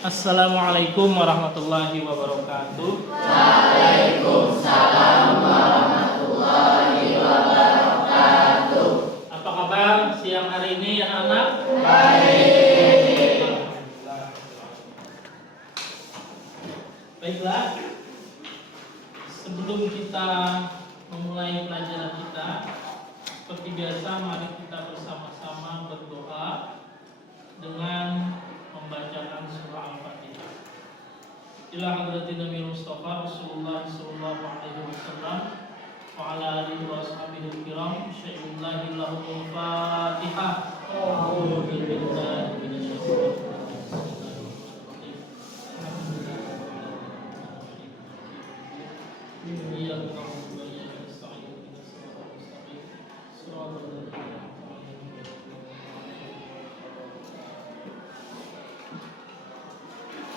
Assalamualaikum warahmatullahi wabarakatuh. Waalaikumsalam warahmatullahi wabarakatuh. Apa kabar siang hari ini anak-anak? Baik. Baiklah. Sebelum kita memulai pelajaran kita, seperti biasa mari kita bersama-sama berdoa dengan membacakan surah Al-Fatihah. Ila hadratin Nabi Mustafa Rasulullah sallallahu alaihi wasallam wa ala alihi wa ashabihi kiram. Syai'ullahi lahumul Fatihah. A'udzu billahi minasyaitonir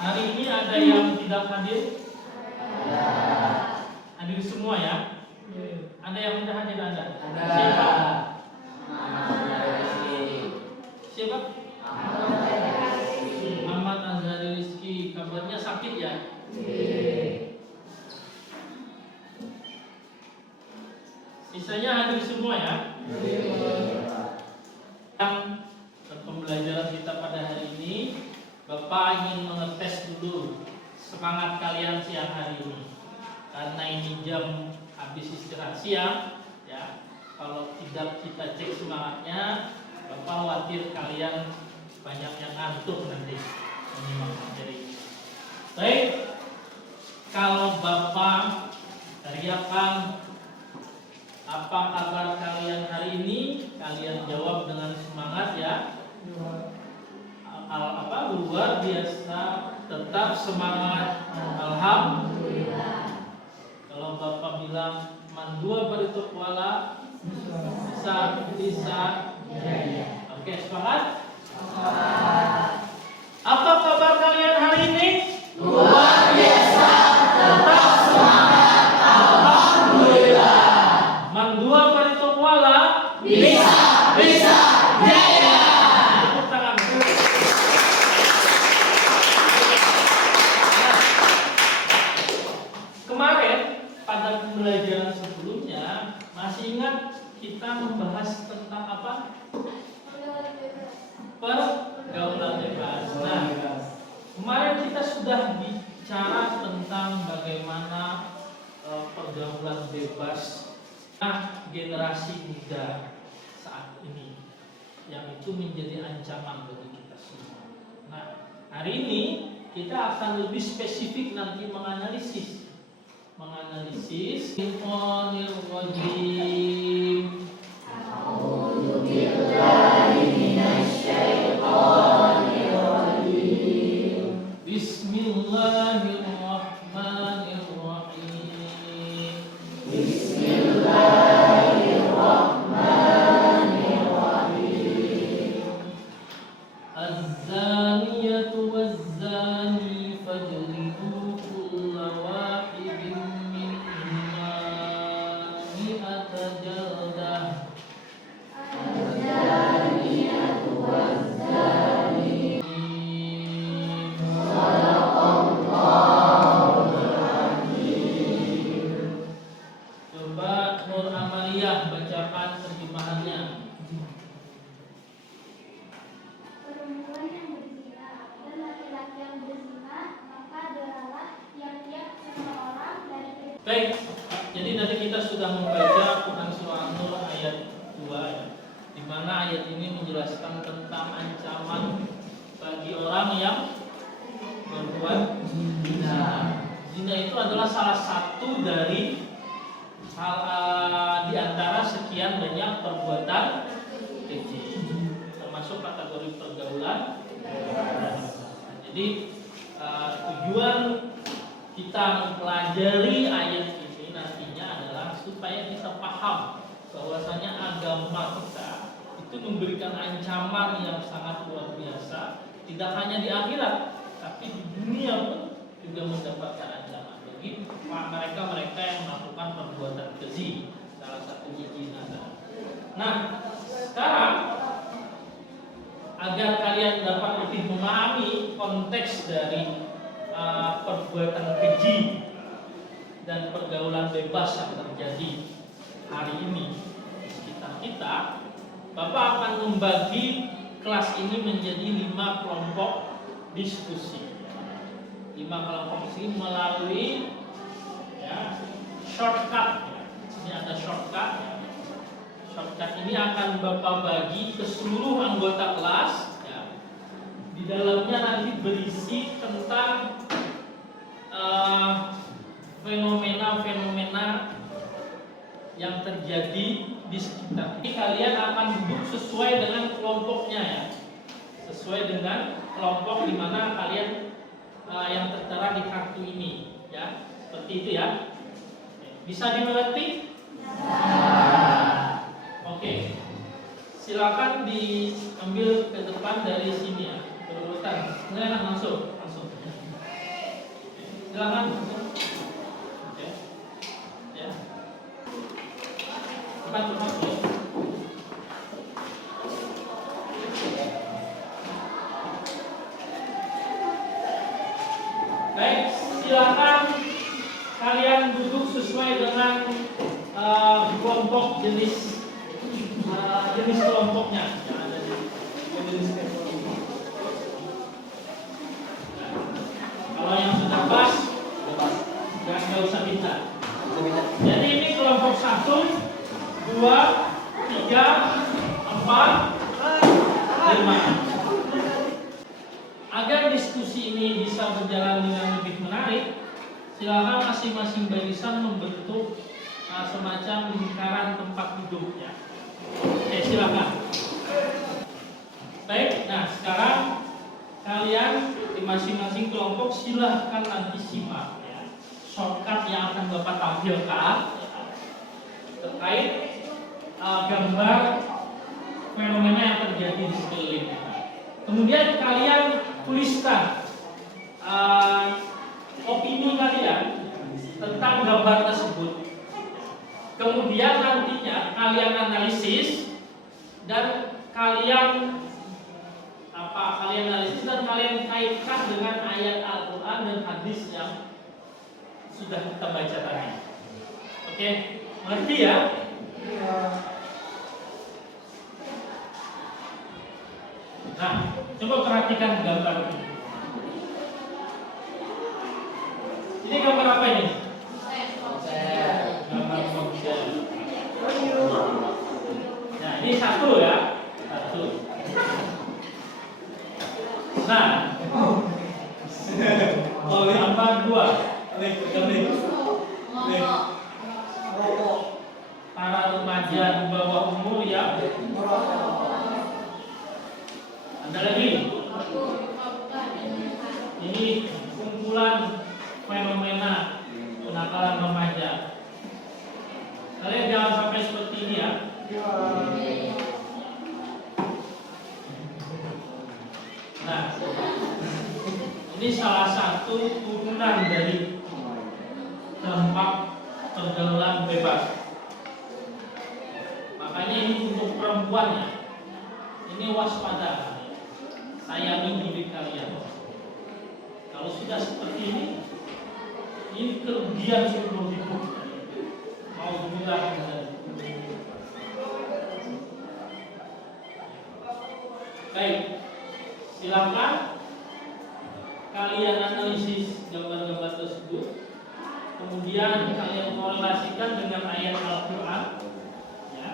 Hari ini ada yang tidak hadir? Hadir semua ya? Ada yang tidak hadir? Ada. Siapa? Siapa? Ahmad Azhari Rizki. Kabarnya sakit ya? Sisanya hadir semua ya? Pembelajaran kita pada hari ini, Bapak ingin mengetes dulu semangat kalian siang hari ini. Karena ini jam habis istirahat siang, ya. Kalau tidak kita cek semangatnya, Bapak khawatir kalian banyak yang ngantuk nanti menyimak materi ini. Baik, kalau Bapak teriakan apa kabar kalian hari ini, kalian jawab dengan semangat ya. Luar biasa, tetap semangat, alhamdulillah. Kalau Bapak bilang mandua baritu kuala bisa ya. Oke, semangat. Apa kabar kalian hari ini? Luar biasa, tetap semangat, alhamdulillah. Mandua baritu kuala Bisa jaya. Tepuk tangan. Kemarin pada pembelajaran sebelumnya masih ingat kita membahas tentang apa? Pergaulan bebas. Nah, kemarin kita sudah bicara tentang bagaimana pergaulan bebas generasi muda saat ini, yang itu menjadi ancaman bagi kita semua. Nah, hari ini kita akan lebih spesifik nanti menganalisis Bismillahirrahmanirrahim. A'udzu billahi minasyaitonir rajim. Bismillahirrahmanirrahim. Bismillahirrahmanirrahim. Az-zaniyatu waz-zani fajlidu kulla wahidin minhuma mi'ata jaldah. Az-zaniyatu waz-zani. Coba Nur Amaliyah bacakan terjemahannya. Perempuan yang berzina dan laki-laki yang berzina, maka adalah tiap-tiap seseorang dari Baik, jadi tadi kita sudah membaca Quran Surah An-Nur ayat 2 ya, di mana ayat ini menjelaskan tentang ancaman bagi orang yang berbuat zina. Zina itu adalah salah satu dari di antara sekian banyak perbuatan keji, termasuk kategori pergaulan. Jadi tujuan kita mempelajari ayat ini nantinya adalah supaya kita paham bahwasanya agama kita itu memberikan ancaman yang sangat luar biasa, tidak hanya di akhirat tapi di dunia pun juga mendapatkan ancaman bagi mereka yang melakukan perbuatan keji, salah satunya zina. Nah, sekarang agar kalian dapat lebih memahami konteks dari perbuatan keji dan pergaulan bebas yang terjadi hari ini di sekitar kita, Bapak akan membagi kelas ini menjadi 5 kelompok diskusi. 5 kelompok ini melalui shortcut. Ini ada shortcut. Shortcut ini akan Bapak bagi ke seluruh anggota kelas. Di dalamnya nanti berisi tentang fenomena-fenomena yang terjadi di sekitar. Jadi kalian akan duduk sesuai dengan kelompoknya ya, sesuai dengan kelompok di mana kalian yang tertera di kartu ini ya, seperti itu ya. Bisa dimengerti? Oke. Silakan diambil ke depan dari sini ya, berurutan. Silakan langsung. Silakan. Oke. Ya. Cepat. Baik, silakan kalian duduk sesuai dengan kelompok jenis kelompoknya yang ada di jenis kelompok. Kalau yang sudah pas, nggak usah minta. Jadi ini kelompok 1, 2, 3, 4, 5. Agar diskusi ini bisa berjalan dengan lebih menarik, silakan masing-masing barisan membentuk semacam lingkaran tempat duduknya. Oke, silakan. Baik, nah sekarang kalian di masing-masing kelompok silahkan nanti simak ya, shortcut yang akan Bapak tampilkan terkait gambar fenomena yang terjadi di sekeliling. Kemudian kalian tuliskan opini kalian tentang gambar tersebut. Kemudian nantinya kalian analisis dan kalian kaitkan dengan ayat Al-Quran dan hadis yang sudah kita baca tadi. Oke, mengerti ya? Nah, coba perhatikan gambar ini. Ini gambar apa ini? Gambar ponsel. Nah, ini satu ya. Nah, gambar 2. Para remaja di bawah umur ya. Ada lagi. Ini kumpulan fenomena kenakalan remaja. Kalian jangan sampai seperti ini ya. Nah, ini salah satu turunan dari dampak pergaulan bebas. Makanya ini untuk perempuan ya. Ini waspada. Sayangi diri kalian. Kalau sudah seperti ini kerugian seumur hidup. Mau juga. Baik, silakan kalian analisis gambar-gambar tersebut. Kemudian kalian korelasikan dengan ayat Al-Quran. Ya.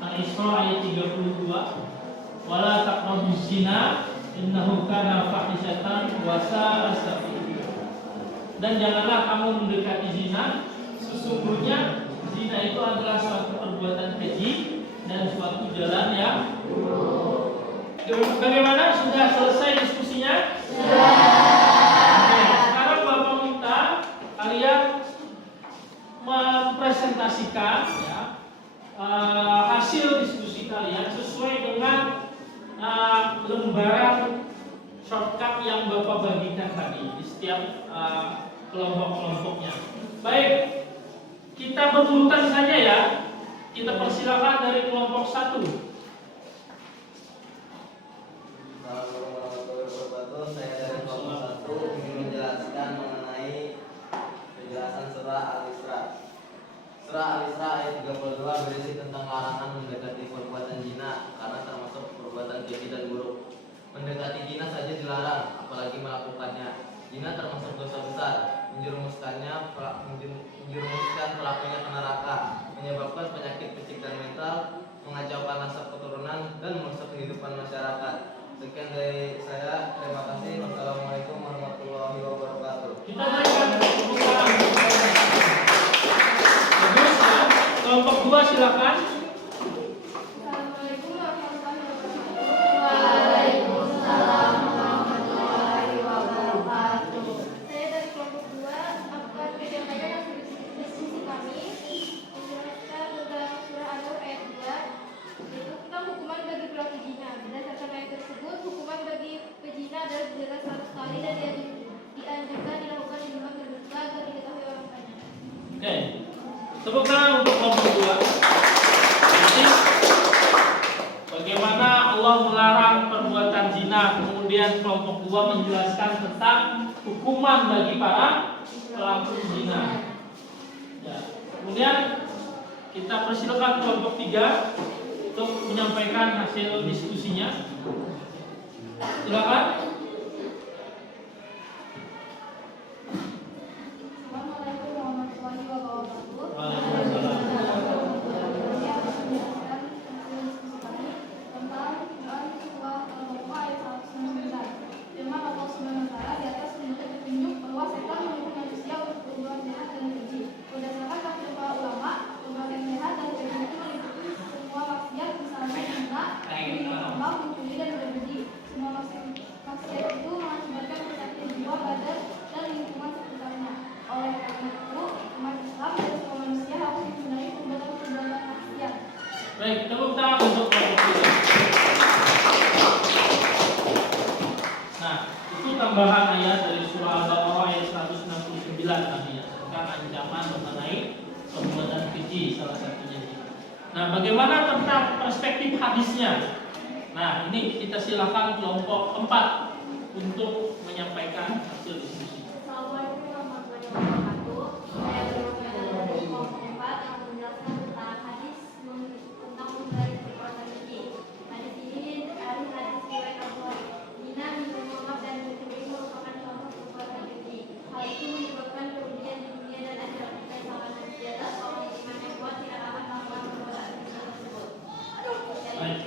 Al-Isra ayat 32. Wala taqrabuz zina innahu kana fahishatan wa sa'a sabila. Dan janganlah kamu mendekati zina, sesungguhnya zina itu adalah suatu perbuatan keji dan suatu jalan yang buruk. Bagaimana? Sudah selesai diskusinya? Sudah. Oke, sekarang Bapak minta kalian mempresentasikan ya, hasil diskusi kalian sesuai dengan lembaran shortcut yang Bapak bagikan tadi di setiap kelompok-kelompoknya. Baik, kita berurutan saja ya. Kita persilakan dari kelompok 1. Zina termasuk dosa besar, menjerumuskan pelakunya ke neraka, menyebabkan penyakit fisik dan mental, mengacaukan nasab keturunan, dan merusak kehidupan masyarakat. Sekian dari saya. Terima kasih. Wassalamualaikum warahmatullahi wabarakatuh. Kita berikan tepuk tangan. Bagus ya. Kelompok 2 silakan. Assalamualaikum warahmatullahi wabarakatuh. Waalaikumsalam warahmatullahi wabarakatuh. Saya dari kelompok 2 akan menyampaikan hasil diskusi kami menjelaskan tentang surah An-Nur ayat 2, yaitu tentang hukuman bagi pelaku zina. Berdasarkan ayat tersebut, hukuman bagi pezina adalah penjara 100 kali dan dia dianjurkan dilakukan di rumah terbuka agar diketahui orang banyak. Oke. Tepuk tangan untuk kelompok 2. Jadi, bagaimana Allah melarang perbuatan zina, kemudian kelompok 2 menjelaskan tentang hukuman bagi para pelaku zina. Ya. Kemudian kita persilakan kelompok 3 untuk menyampaikan hasil diskusinya. Silakan. Assalamualaikum warahmatullahi wabarakatuh. Waalaikumsalam. Saya akan menjelaskan hasil diskusi kami tentang Quran surah Al-Baqarah ayat 199. Firman Allah Subhanahu wa taala di atas menuntut petunjuk bahwa setan menipu manusia untuk berbuat jahat dan keji. Berdasarkan tafsir para ulama, berbuat jahat dan keji itu meliputi semua maksiat, misalnya zina, membunuh, mencuri dan berkeji. Semua maksiat itu mengakibatkan kerusakan jiwa, badan, dan lingkungan sekitarnya. Oleh karena itu, umat Islam dan semua manusia harus menghindari perbuatan maksiat. Baik, tepuk tangan untuk kelompok 3. Nah, itu tambahan ayat dari surah Al-Baqarah ayat 169 tadi ya, tentang ancaman mengenai perbuatan keji salah satunya. Nah, bagaimana tentang perspektif hadisnya? Nah, ini kita silakan kelompok 4 untuk menyampaikan hasil diskusi. Assalamualaikum warahmatullahi wabarakatuh. Saya berasal dari kelompok 4 yang menjelaskan tentang hadis tentang menghindari perbuatan keji. Hadis ini dari hadis riwayat Bukhari. Zina, minum maaf dan mencuri merupakan contoh perbuatan keji. Hal itu menyebabkan kerugian di dunia dan akhirat. Kita sangat di atas orang iman yang kuat tidak akan melakukan perbuatan keji tersebut. Baik.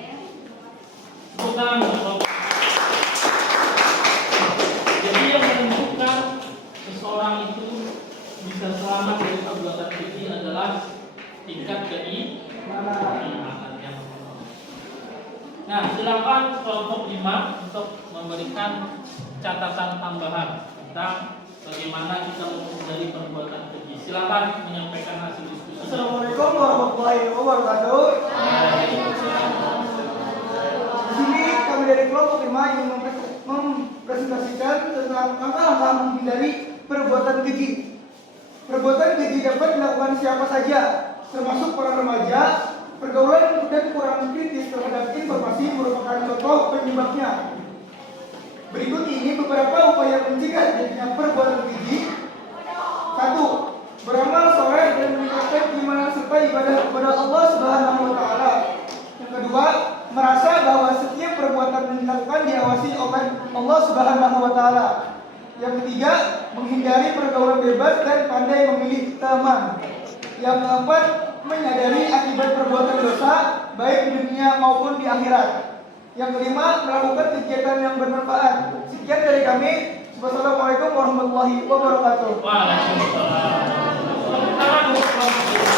Tepuk tangan untuk kelompok. Jadi yang menentukan seseorang itu bisa selamat dari perbuatan keji adalah tingkat keimanannya. Nah, silakan kelompok 5 untuk memberikan catatan tambahan tentang bagaimana kita menghindari perbuatan keji. Silakan menyampaikan hasil diskusi. Assalamualaikum warahmatullahi wabarakatuh. Di sini kami dari kelompok 5 ingin mempresentasikan tentang langkah-langkah menghindari perbuatan keji. Perbuatan keji dapat dilakukan siapa saja, termasuk para remaja. Pergaulan dan kurang kritis terhadap informasi merupakan contoh penyebabnya. Berikut ini beberapa upaya mencegah terjadinya perbuatan keji. 1. Beramal soleh dan meningkatkan keimanan serta ibadah kepada Allah Subhanahu wa taala. Yang kedua, merasa bahwa setiap perbuatan yang dilakukan diawasi oleh Allah Subhanahu wa taala. Yang ketiga, menghindari pergaulan bebas dan pandai memilih teman. Yang keempat, menyadari akibat perbuatan dosa baik di dunia maupun di akhirat. Yang kelima, melakukan kegiatan yang bermanfaat. Sekian dari kami. Wassalamualaikum warahmatullahi wabarakatuh. Waalaikumsalam. Tepuk tangan untuk kelompok 5.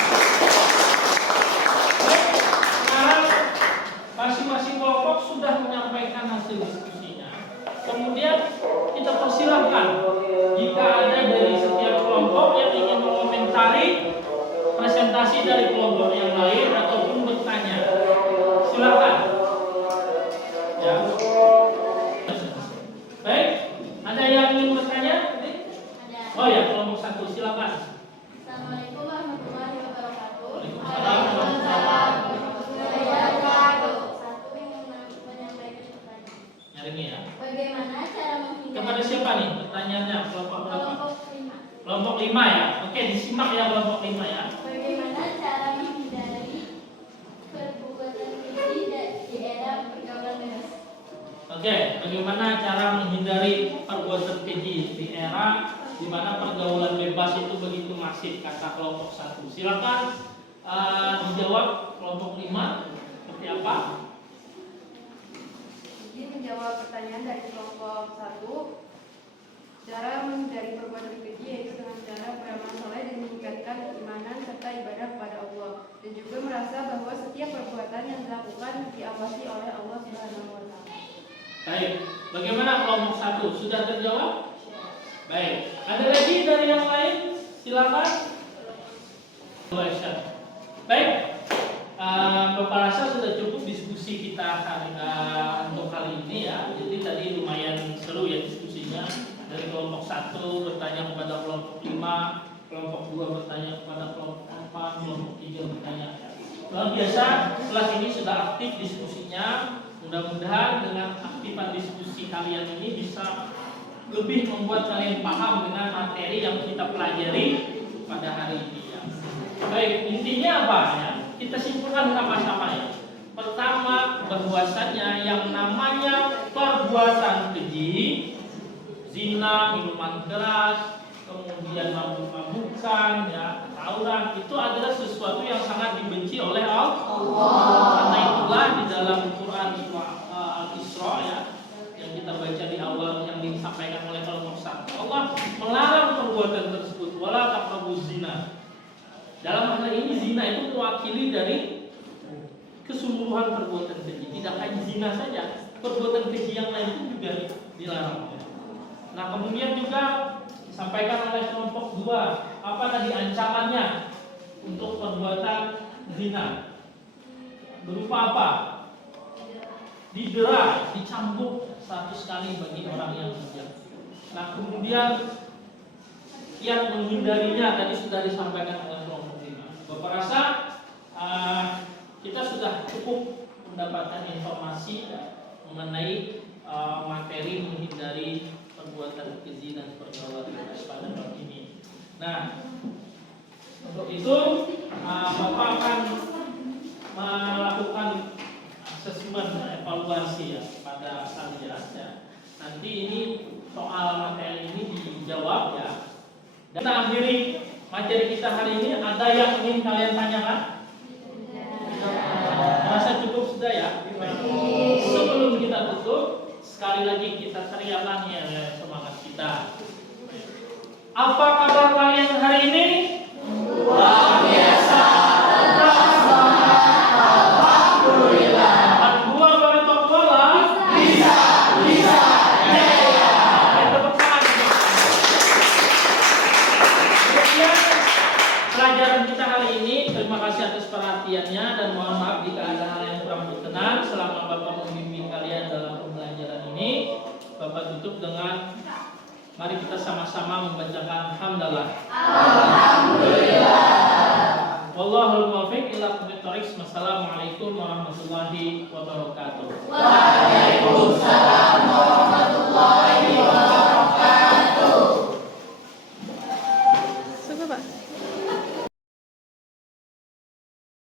Sekarang masing-masing kelompok sudah menyampaikan hasil diskusinya. Kemudian kita persilahkan jika ada dari setiap kelompok yang ingin mengomentari presentasi dari kelompok yang lain ataupun bertanya, silakan. Ya. Baik, ada yang ingin bertanya? Oh ya, kelompok 1 silakan. Assalamualaikum warahmatullahi wabarakatuh. Waalaikumsalam. warahmatullahi wabarakatuh. Satu ingin menyampaikan pertanyaan. Nyaring ya. Bagaimana cara menghindari? Kepada siapa nih pertanyaannya? Kelompok berapa? Kelompok 5. Kelompok 5 ya. Oke, disimak ya kelompok 5 ya. Bagaimana cara menghindari perbuatan keji di era pergaulan bebas? Oke, bagaimana cara menghindari perbuatan keji di era di mana pergaulan bebas itu begitu masif, kata kelompok 1. Silakan dijawab kelompok 5 seperti apa? Jadi menjawab pertanyaan dari kelompok 1, cara menghindari perbuatan keji yaitu dengan cara beramal soleh dan meningkatkan keimanan serta ibadah kepada Allah, dan juga merasa bahwa setiap perbuatan yang dilakukan diawasi oleh Allah Subhanahu wa Ta'ala. Baik, bagaimana kelompok 1? Sudah terjawab? Baik, ada lagi dari yang lain? Silakan. Baik, Bapak rasa sudah cukup diskusi kita untuk kali ini ya. Jadi tadi lumayan seru ya diskusinya. Dari kelompok 1 bertanya kepada kelompok 5, kelompok 2 bertanya kepada kelompok 4, kelompok 3 bertanya. Luar biasa, kelas ini sudah aktif diskusinya. Mudah-mudahan dengan aktifan diskusi kalian ini bisa lebih membuat kalian paham dengan materi yang kita pelajari pada hari ini ya. Baik, intinya apa ya? Kita simpulkan sama-sama ya. Pertama, bahwasanya yang namanya perbuatan keji, zina, minuman keras, kemudian mabuk-mabukan, ya, tawuran, itu adalah sesuatu yang sangat dibenci oleh Allah. Karena itulah di dalam Quran Al-Isra ya, yang kita baca di awal yang disampaikan oleh kelompok 1, Allah melarang perbuatan tersebut, wala taqrabuz zina. Dalam hal ini zina itu mewakili dari keseluruhan perbuatan keji, tidak hanya zina saja, perbuatan keji yang lain itu juga dilarang. Nah, kemudian juga disampaikan oleh kelompok 2, apa tadi ancamannya untuk perbuatan zina? Berupa apa? Didera, dicambuk 100 kali bagi orang yang bijak. Nah, kemudian yang menghindarinya tadi sudah disampaikan oleh kelompok 5. Bapak rasa kita sudah cukup mendapatkan informasi mengenai materi menghindari perbuatan keji dan pergaulan bebas pada tahun ini. Nah, untuk itu Bapak akan melakukan asesmen evaluasi ya pada kalian ya. Nanti ini soal materi ini dijawab ya. Dan kita akhiri materi kita hari ini. Ada yang ingin kalian tanyakan? Merasa cukup sudah ya? Sebelum kita tutup, sekali lagi kita teriakan ya semangat kita. Apa kabar kalian hari ini? Luar biasa. Alhamdulillah. Dua kali top bola. Bisa. Tepuk tangan. Kemudian pelajaran kita hari ini, terima kasih atas perhatiannya dan mohon maaf jika ada hal yang kurang berkenan selama Bapak membimbing kalian dalam pembelajaran ini. Bapak tutup dengan mari kita sama-sama membacakan hamdalah. Alhamdulillah. Wallahul muwaffiq ila aqwamit thoriq. Wassalamualaikum warahmatullahi wabarakatuh. Waalaikumsalam warahmatullahi